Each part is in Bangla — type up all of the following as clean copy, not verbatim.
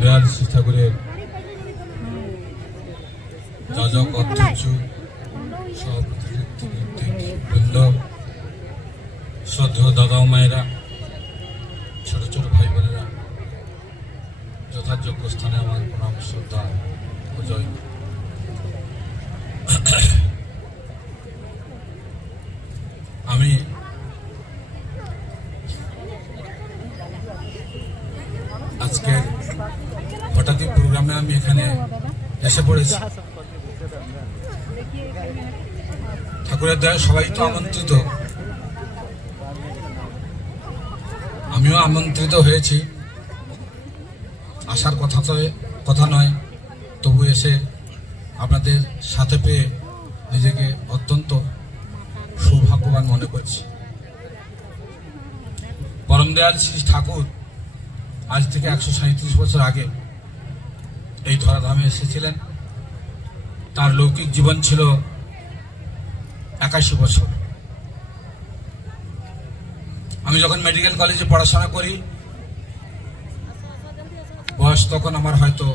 পরমদয়াল শ্রী ঠাকুরের যাজক অধ্যক্ষ বৃন্দ, শ্রদ্ধেয় দাদা ও মায়েরা, ছোট ছোট ভাই বোনেরা, যথাযোগ্য স্থানে আমার প্রণাম শ্রদ্ধা ও জয়। আমি আজকের হঠাৎই প্রোগ্রামে আমি এখানে এসে পড়েছি। ঠাকুরের দয়ায় সবাই তো আমন্ত্রিত, আমিও আমন্ত্রিত হয়েছি। আসার কথা নয়, তবু এসে আপনাদের সাথে পেয়ে নিজেকে অত্যন্ত সৌভাগ্যবান মনে করছি। পরমদয়াল শ্রী ঠাকুর আজ থেকে 137 বছর আগে এই ধরাধামে এসেছিলেন। তার লৌকিক জীবন ছিল 81 বছর। আমি যখন মেডিকেল কলেজে পড়াশোনা করি, বয়স তখন আমার হয়তো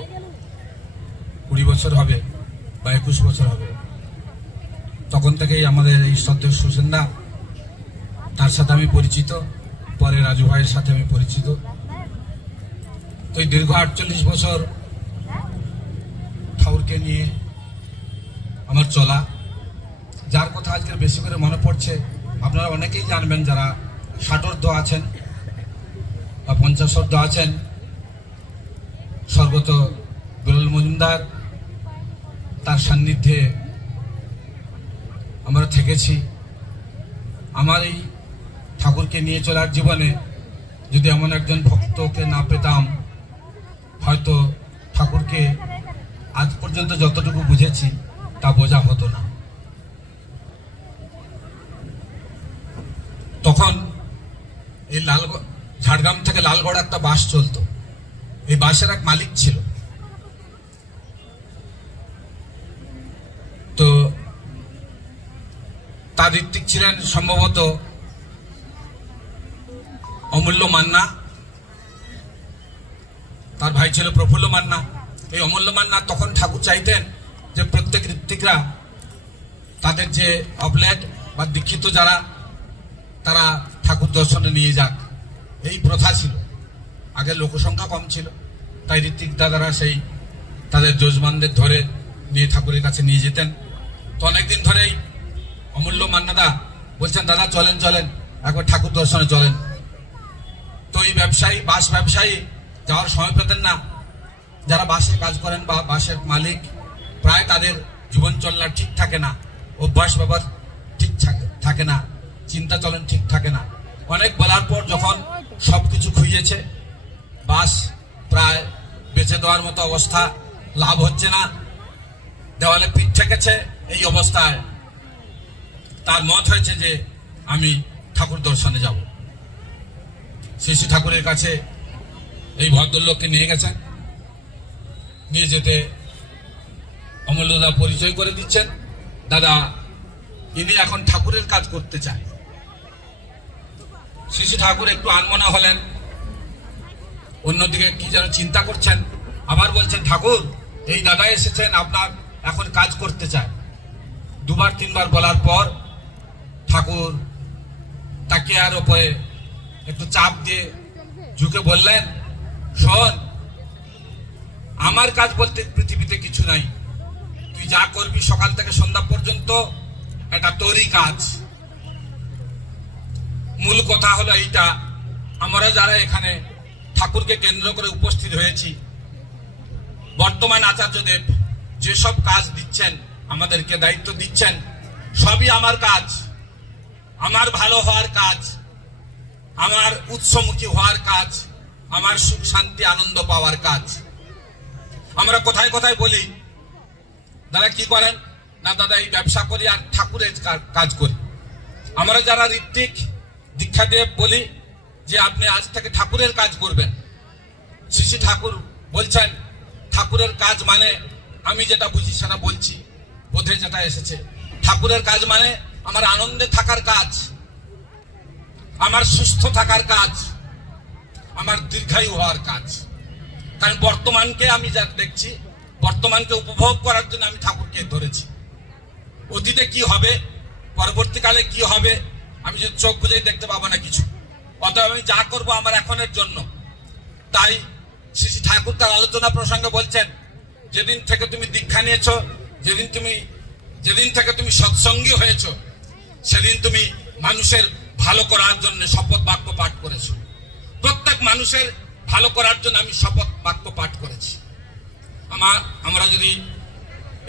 20 বছর হবে বা 21 বছর হবে। তখন থেকেই আমাদের এই শ্রদ্ধেয় সুসেনদা, তার সাথে আমি পরিচিত, পরে রাজু ভাইয়ের সাথে আমি পরিচিত। তো এই দীর্ঘ 48 বছর ঠাকুরকে নিয়ে আমার চলা, যার কথা আজকে বেশি করে মনে পড়ছে আপনারা অনেকেই জানবেন, যারা 60 আছেন বা 50 আছেন। স্বর্গত বিরল মজুমদার, তার সান্নিধ্যে আমরা থেকেছি। আমার এই ঠাকুরকে নিয়ে চলার জীবনে যদি এমন একজন ভক্তকে না পেতাম, হয়তো ঠাকুরকে আজ পর্যন্ত যতটুকু বুঝেছি তা বোঝা হতো না। তখন এই ঝাড়গ্রাম থেকে লালগড় একটা বাস চলতো। এই বাসের এক মালিক ছিল। তো তার ঋত্বিক ছিলেন সম্ভবত অমূল্য মান্না, তার ভাই ছিল প্রফুল্ল মান্না। এই অমূল্য মান্না তখন ঠাকুর চাইতেন যে প্রত্যেক ঋত্বিকরা তাদের যে অবলেট বা দীক্ষিত যারা, তারা ঠাকুর দর্শনে নিয়ে যাক। এই প্রথা ছিল। আগে লোকসংখ্যা কম ছিল, তাই ঋত্বিক দাদারা সেই তাদের যজমানদের ধরে নিয়ে ঠাকুরের কাছে নিয়ে যেতেন। তো অনেকদিন ধরেই অমূল্য মান্নাদা বলছেন, দাদা চলেন চলেন একবার ঠাকুর দর্শনে চলেন। তো এই ব্যবসায়ী, বাস ব্যবসায়ী যাওয়ার সময় পেতেন না। যারা বাসে কাজ করেন বা বাসের মালিক, প্রায় তাদের জীবন চলার ঠিক থাকে না, অভ্যাস ব্যবহার ঠিক থাকে না, চিন্তা চলন ঠিক থাকে না। অনেক বলার পর যখন সবকিছু খুইয়েছে, বাস প্রায় বেঁচে দেওয়ার মতো অবস্থা, লাভ হচ্ছে না, দেওয়ালে পিঠ ঠেকেছে, এই অবস্থায় তার মত হয়েছে যে আমি ঠাকুর দর্শনে যাব। শ্রী ঠাকুরের কাছে এই ভদ্রলোককে নিয়ে গেছেন। নিয়ে যেতে অমূল্যদা পরিচয় করে দিচ্ছেন, দাদা ইনি এখন ঠাকুরের কাজ করতে চায়। শ্রী ঠাকুর একটু আনমনা হলেন, অন্যদিকে কি যেন চিন্তা করছেন। আবার বলছেন, ঠাকুর এই দাদা এসেছেন, আপনার এখন কাজ করতে চায়। 2-3 বলার পর ঠাকুর তাকিয়ার ওপরে একটু চাপ দিয়ে ঝুঁকে বললেন, শোন, আমার কাজ বলতে পৃথিবীতে কিছু নাই। তুই যা করবি সকাল থেকে সন্ধ্যা পর্যন্ত, এটা তোরই কাজ। মূল কথা হলো এইটা, আমরা যারা এখানে ঠাকুরকে কেন্দ্র করে উপস্থিত হয়েছি, বর্তমান আচার্যদেব যেসব কাজ দিচ্ছেন, আমাদেরকে দায়িত্ব দিচ্ছেন, সবই আমার কাজ, আমার ভালো হওয়ার কাজ, আমার উৎসমুখী হওয়ার কাজ, আমার সুখ শান্তি আনন্দ পাওয়ার কাজ। আমরা কোথায় কোথায় বলি, দাদা কি করেন? না দাদা এই ব্যবসা করি আর ঠাকুরের কাজ করি। আমরা যারা ঋত্বিক দীক্ষা দিয়ে বলি যে আপনি আজ থেকে ঠাকুরের কাজ করবেন। শ্রী ঠাকুর বলছেন, ঠাকুরের কাজ মানে আমি যেটা বুঝি সেটা বলছি, বোধে যেটা এসেছে। ঠাকুরের কাজ মানে আমার আনন্দে থাকার কাজ, আমার সুস্থ থাকার কাজ, আমার দীর্ঘায়ু হওয়ার কাজ। কারণ বর্তমানকে আমি যা দেখছি, বর্তমানকে উপভোগ করার জন্য আমি ঠাকুরকে ধরেছি। অতীতে কি হবে, পরবর্তীকালে কি হবে, আমি যদি চোখ বুঝেই দেখতে পাবো না কিছু। অতএব আমি যা করবো আমার এখনের জন্য। তাই শ্রী শ্রী ঠাকুর তার আলোচনা প্রসঙ্গে বলছেন, যেদিন থেকে তুমি দীক্ষা নিয়েছ, যেদিন থেকে তুমি সৎসঙ্গী হয়েছ, সেদিন তুমি মানুষের ভালো করার জন্য শপথ বাক্য পাঠ করেছো। প্রত্যেক মানুষের ভালো করার জন্য আমি শপথ বাক্য পাঠ করেছি। আমরা যদি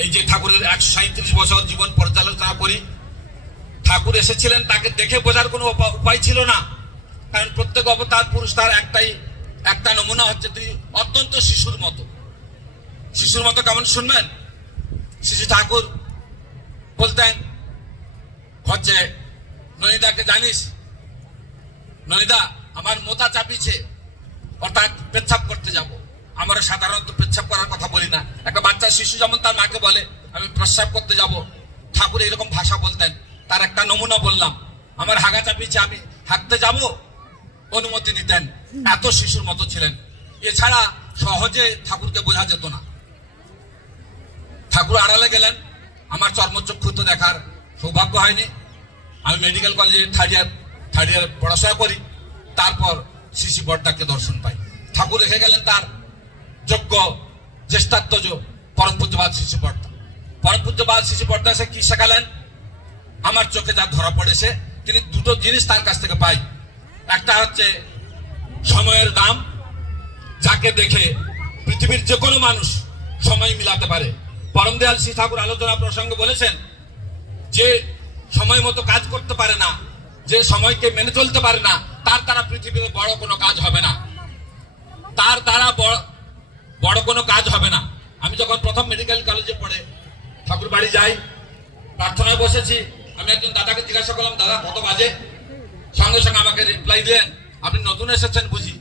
এই যে ঠাকুরের 137 বছর জীবন পর্যালোচনা করি, ঠাকুর এসেছিলেন তাকে দেখে বোঝার কোনো উপায় ছিল না। কারণ প্রত্যেক অবতার পুরুষ তার একটা নমুনা হচ্ছে, তিনি অত্যন্ত শিশুর মতো। শিশুর মতো কেমন শুনবেন? শিশু ঠাকুর বলতেন হচ্ছে, ননিদাকে জানিস, ননিদা আমার মোতা চাপিছে, অর্থাৎ পেচ্ছাপ করতে যাব। আমরা সাধারণত পেচ্ছাপ করার কথা বলি না। একটা বাচ্চা শিশু যেমন তার মাকে বলে আমি প্রস্রাব করতে যাব, ঠাকুর এরকম ভাষা বলতেন। তার একটা নমুনা বললাম, আমার হাগা চাপিছে, আমি হাঁটতে যাব, অনুমতি নিতেন। এত শিশুর মতো ছিলেন। এছাড়া সহজে ঠাকুরকে বোঝা যেত না। ঠাকুর আড়ালে গেলেন, আমার চর্মচক্ষু দেখার সৌভাগ্য হয়নি। আমি মেডিকেল কলেজে থার্ড ইয়ার পড়াশোনা করি, তারপর শ্রী বড়দাকে দর্শন পাই। ঠাকুর রেখে গেলেন তার যোগ্য জ্যেষ্ঠাত্মজ পরম পূজ্যপাদ শ্রী বড়দা। পরম পূজ্যপাদ শ্রী বড়দা এসে কি শেখালেন, আমার চোখে যা ধরা পড়েছে, তিনি দুটো জিনিস তার কাছ থেকে পাই। একটা হচ্ছে সময়ের দাম, যাকে দেখে পৃথিবীর যে কোনো মানুষ সময় মিলাতে পারে। পরম দয়াল শ্রী ঠাকুর আলোচনা প্রসঙ্গে বলেছেন, যে সময় মতো কাজ করতে পারে না, যে সময়কে মেনে চলতে পারে না, তার দ্বারা পৃথিবীতে বড় কোনো কাজ হবে না। তার দ্বারা বড় কোনো কাজ হবে না। আমি যখন প্রথম মেডিকেল কলেজে পড়ে ঠাকুর বাড়ি যাই, প্রার্থনায় বসেছি, আমি একজন দাদাকে জিজ্ঞাসা করলাম, দাদা কত বাজে? সঙ্গে সঙ্গে আমাকে রিপ্লাই দিলেন, আপনি নতুন এসেছেন বুঝি?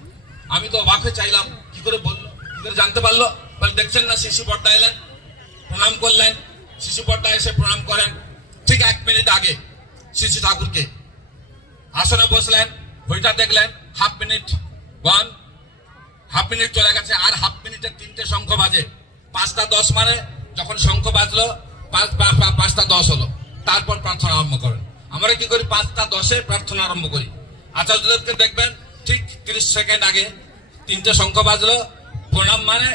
আমি তো অবাক হয়ে চাইলাম, কি করে বললো, কি করে জানতে পারলো? দেখছেন না শিশু বড়দা এলেন, প্রণাম করলেন। শিশু বড়দা এসে প্রণাম করেন, ঠিক 1 মিনিট আগে শিশু ঠাকুরকে আসনে বসলেন, বইটা দেখলেন, হাফ মিনিট চলে গেছে, আর হাফ মিনিটে 3টে শঙ্খ বাজে। 5টা 10 মানে যখন শঙ্খ বাজলো 5টা 10 হলো, তারপর প্রার্থনা আরম্ভ করেন। আমরা কি করি, 5টা 10-এ প্রার্থনা আরম্ভ করি। আচার্যদেবকে দেখবেন ঠিক 30 সেকেন্ড আগে 3টে শঙ্খ বাজলো, প্রণাম মানে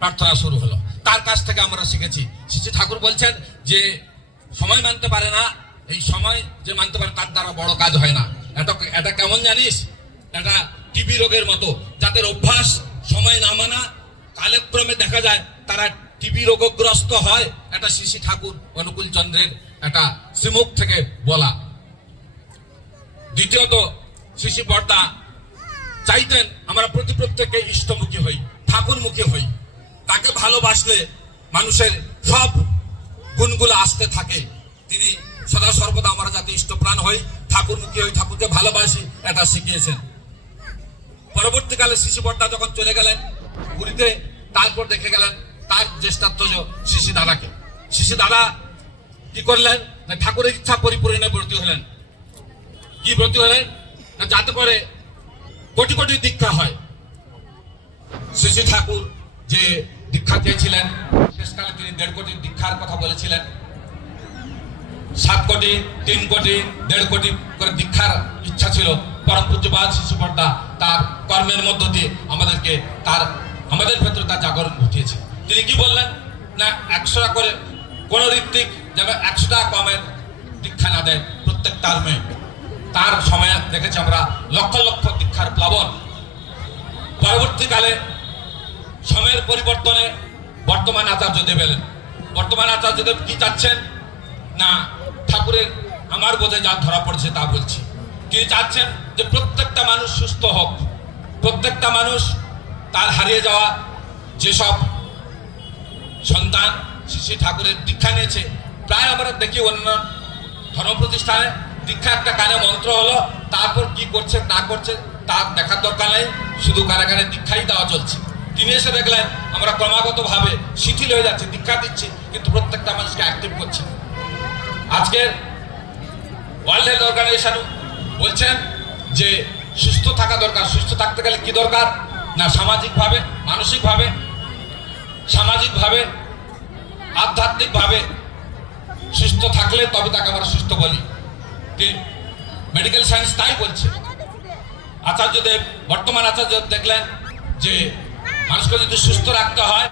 প্রার্থনা শুরু হলো। তার কাছ থেকে আমরা শিখেছি। শ্রী ঠাকুর বলছেন যে সময় মানতে পারে না, এই সময় যে মানতে পারে তার দ্বারা বড় কাজ হয় না। এটা কেমন জানিস, এটা টিবি রোগের মতো, যাদের অভ্যাস সময় না মানা, কালক্রমে দেখা যায় তারা টিবি রোগগ্রস্ত হয়। এটা শ্রী ঠাকুর অনুকূল চন্দ্রের একটা শ্রীমুখ থেকে বলা। দ্বিতীয়ত শ্রী বড়দা চাইতেন আমরা প্রত্যেকে ইষ্টমুখী হই, ঠাকুরমুখী হই। তাকে ভালোবাসলে মানুষের সব গুণগুলো আসতে থাকে। তিনি সদা সর্বদা আমরা যাতে ইষ্টপ্রাণ হই, ঠাকুরমুখী হই, ঠাকুরকে ভালোবাসি, এটা শিখিয়েছেন। পরবর্তীকালে শ্রী বড়দা যখন চলে গেলেন পুরীতে, তারপর দেখে গেলেন তার জ্যেষ্ঠাত্মজ শ্রী দাদাকে। শ্রী দাদা কি করলেন না, ঠাকুরের ইচ্ছা পরিপূরণে ব্রতী হলেন। কি ব্রতী হলেন না, যাতে করে কোটি কোটি দীক্ষা হয়। শ্রী ঠাকুর যে দীক্ষা চেয়েছিলেন, শেষকালে তিনি 1.5 কোটি দীক্ষার কথা বলেছিলেন। 7 কোটি, 3 কোটি, 1.5 কোটি করে দীক্ষার ইচ্ছা ছিল। পরম পূজ্যপাদ শ্রী বড়দা তার কর্মের মধ্য দিয়ে আমাদের ভেতরে তার জাগরণ ঘটিয়েছে। তিনি কি বললেন না, 100 টাকা করে কোন ঋত্বিক যেন 100 টাকা কমের দীক্ষা না দেয় প্রত্যেক টার্মে। তার সময় দেখেছি আমরা লক্ষ লক্ষ দীক্ষার প্লাবন। পরবর্তীকালে সময়ের পরিবর্তনে বর্তমান আচার্যদেব এলেন। বর্তমান আচার্যদেব কি চাচ্ছেন না, ঠাকুরের আমার বোধে যা ধরা পড়েছে তা বলছি। তিনি চাচ্ছেন যে প্রত্যেকটা মানুষ সুস্থ হোক, প্রত্যেকটা মানুষ তার হারিয়ে যাওয়া যেসব সন্তান শ্রী ঠাকুরের দীক্ষা নিয়েছে, প্রায় আমরা দেখি অন্য ধর্ম প্রতিষ্ঠানে দীক্ষা একটা কানে মন্ত্র হলো, তারপর কি করছে না করছে তার দেখার দরকার নেই, শুধু কানে কানে দীক্ষাই দেওয়া চলছে। তিনি এসে দেখলেন আমরা ক্রমাগত ভাবে শিথিল হয়ে যাচ্ছে, দীক্ষা দিচ্ছি কিন্তু প্রত্যেকটা মানুষকে অ্যাক্টিভ করছে। আজকে ওয়ার্ল্ড হেলথ অর্গানাইজেশন বলছেন যে সুস্থ থাকা দরকার। সুস্থ থাকতে গেলে কি দরকার না সামাজিকভাবে, মানসিকভাবে, সামাজিকভাবে, আধ্যাত্মিকভাবে সুস্থ থাকলে তবে তাকে আমরা সুস্থ বলি। মেডিকেল সায়েন্স তাই বলছে। আচার্যদেব, বর্তমান আচার্য দেখলেন যে মানুষকে যদি সুস্থ রাখতে হয়